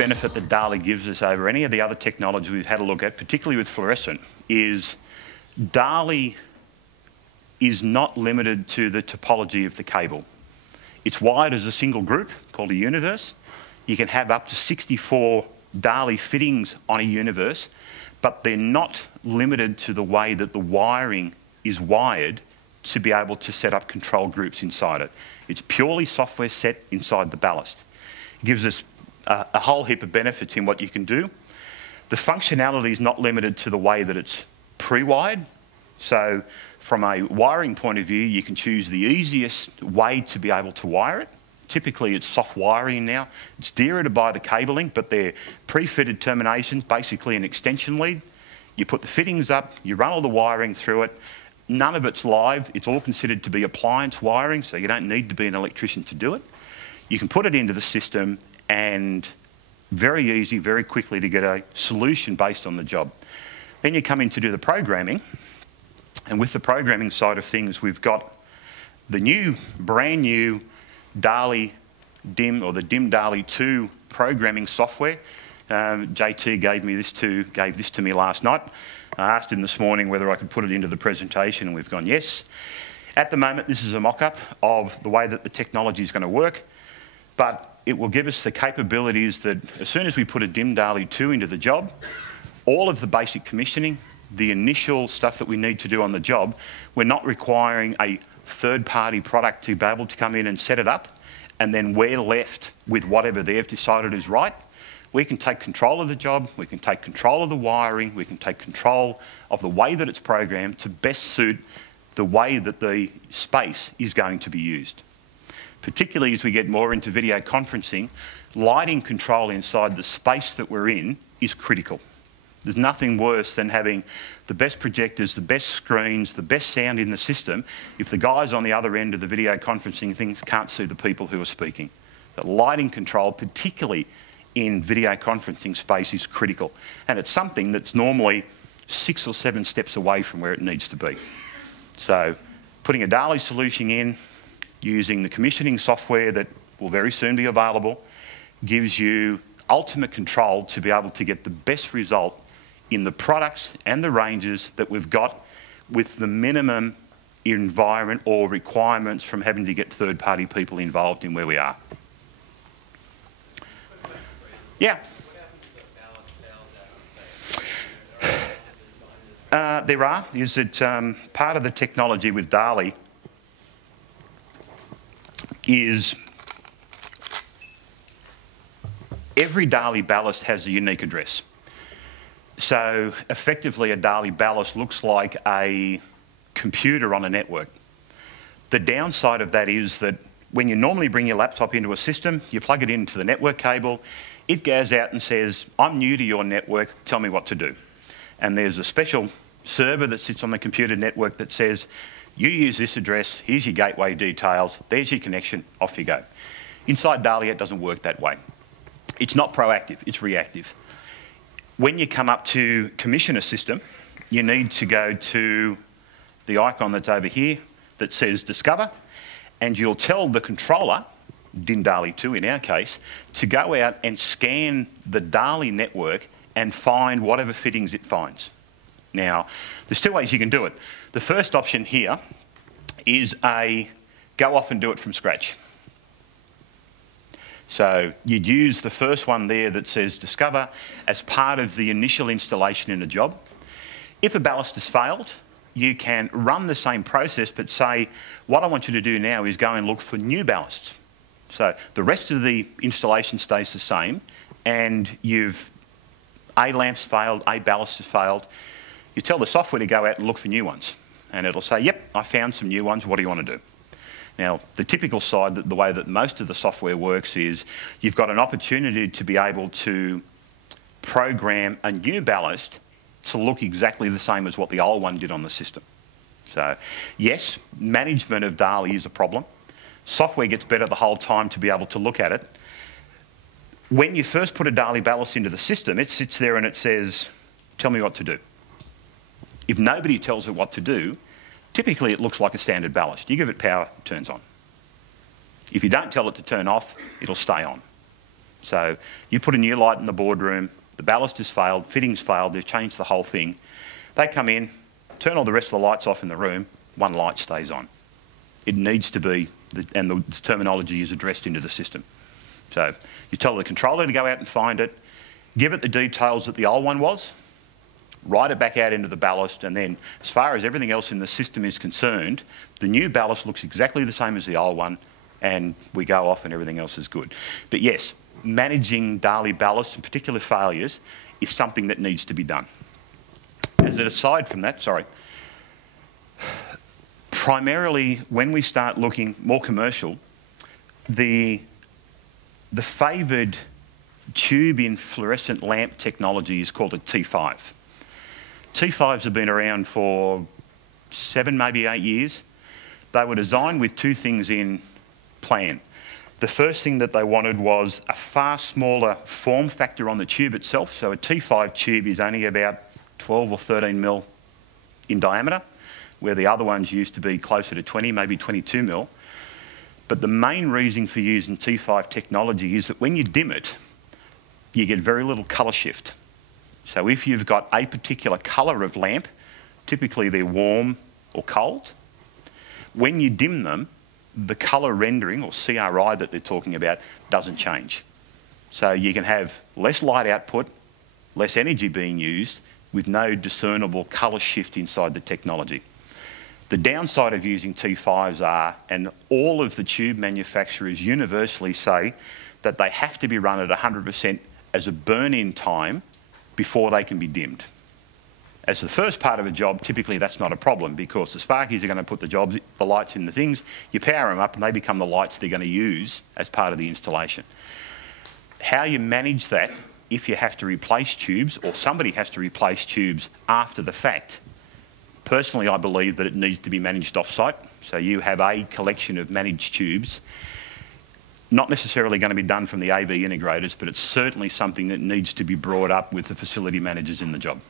benefit that DALI gives us over any of the other technology we've had a look at, particularly with fluorescent, is DALI is not limited to the topology of the cable. It's wired as a single group called a universe. You can have up to 64 DALI fittings on a universe, but they're not limited to the way that the wiring is wired to be able to set up control groups inside it. It's purely software set inside the ballast. It gives us a whole heap of benefits in what you can do. The functionality is not limited to the way that it's pre-wired. So from a wiring point of view, you can choose the easiest way to be able to wire it. Typically it's soft wiring now. It's dearer to buy the cabling, but they're pre-fitted terminations, basically an extension lead. You put the fittings up, you run all the wiring through it. None of it's live. It's all considered to be appliance wiring, so you don't need to be an electrician to do it. You can put it into the system and very easy, very quickly to get a solution based on the job. Then you come in to do the programming, and with the programming side of things, we've got the brand new DALI DIM, or the DIM DALI 2 programming software. JT gave this to me last night. I asked him this morning whether I could put it into the presentation, and we've gone yes. At the moment, this is a mock-up of the way that the technology is going to work, but it will give us the capabilities that as soon as we put a DIM DALI 2 into the job, all of the basic commissioning, the initial stuff that we need to do on the job, we're not requiring a third-party product to be able to come in and set it up, and then we're left with whatever they've decided is right. We can take control of the job, we can take control of the wiring, we can take control of the way that it's programmed to best suit the way that the space is going to be used. Particularly as we get more into video conferencing, lighting control inside the space that we're in is critical. There's nothing worse than having the best projectors, the best screens, the best sound in the system if the guys on the other end of the video conferencing things can't see the people who are speaking. The lighting control, particularly in video conferencing space, is critical. And it's something that's normally 6 or 7 steps away from where it needs to be. So putting a DALI solution in, using the commissioning software that will very soon be available, gives you ultimate control to be able to get the best result in the products and the ranges that we've got with the minimum environment or requirements from having to get third-party people involved in where we are. Yeah. There are. Is that part of the technology with DALI is every DALI ballast has a unique address. So effectively a DALI ballast looks like a computer on a network. The downside of that is that when you normally bring your laptop into a system, you plug it into the network cable, it goes out and says, I'm new to your network, tell me what to do. And there's a special server that sits on the computer network that says, you use this address, here's your gateway details, there's your connection, off you go. Inside DALI, it doesn't work that way. It's not proactive, it's reactive. When you come up to commission a system, you need to go to the icon that's over here that says Discover, and you'll tell the controller, DIM DALI 2 in our case, to go out and scan the DALI network and find whatever fittings it finds. Now, there's 2 ways you can do it. The first option here is a go off and do it from scratch. So you'd use the first one there that says Discover as part of the initial installation in a job. If a ballast has failed, you can run the same process but say, what I want you to do now is go and look for new ballasts. So the rest of the installation stays the same, and A lamp's failed, A ballast has failed. You tell the software to go out and look for new ones, and it'll say, yep, I found some new ones, what do you want to do? Now, the typical side, the way that most of the software works is you've got an opportunity to be able to program a new ballast to look exactly the same as what the old one did on the system. So, yes, management of DALI is a problem. Software gets better the whole time to be able to look at it. When you first put a DALI ballast into the system, it sits there and it says, tell me what to do. If nobody tells it what to do, typically it looks like a standard ballast. You give it power, it turns on. If you don't tell it to turn off, it'll stay on. So you put a new light in the boardroom, the ballast has failed, fittings failed, they've changed the whole thing. They come in, turn all the rest of the lights off in the room, one light stays on. It needs to be, and the terminology is addressed into the system. So you tell the controller to go out and find it, give it the details that the old one was, write it back out into the ballast, and then as far as everything else in the system is concerned, the new ballast looks exactly the same as the old one, and we go off and everything else is good. But yes, managing daily ballast and particular failures is something that needs to be done. As an aside from that, primarily when we start looking more commercial, the favoured tube in fluorescent lamp technology is called a T5. T5s have been around for 7, maybe 8 years. They were designed with two things in plan. The first thing that they wanted was a far smaller form factor on the tube itself. So a T5 tube is only about 12 or 13 mil in diameter, where the other ones used to be closer to 20, maybe 22 mil. But the main reason for using T5 technology is that when you dim it, you get very little colour shift. So if you've got a particular colour of lamp, typically they're warm or cold, when you dim them, the colour rendering, or CRI that they're talking about, doesn't change. So you can have less light output, less energy being used, with no discernible colour shift inside the technology. The downside of using T5s are, and all of the tube manufacturers universally say, that they have to be run at 100% as a burn-in time before they can be dimmed. As the first part of a job, typically that's not a problem because the sparkies are going to put the lights in the things, you power them up and they become the lights they're going to use as part of the installation. How you manage that if you have to replace tubes or somebody has to replace tubes after the fact, personally I believe that it needs to be managed off-site. So you have a collection of managed tubes, not necessarily going to be done from the AV integrators, but it's certainly something that needs to be brought up with the facility managers in the job.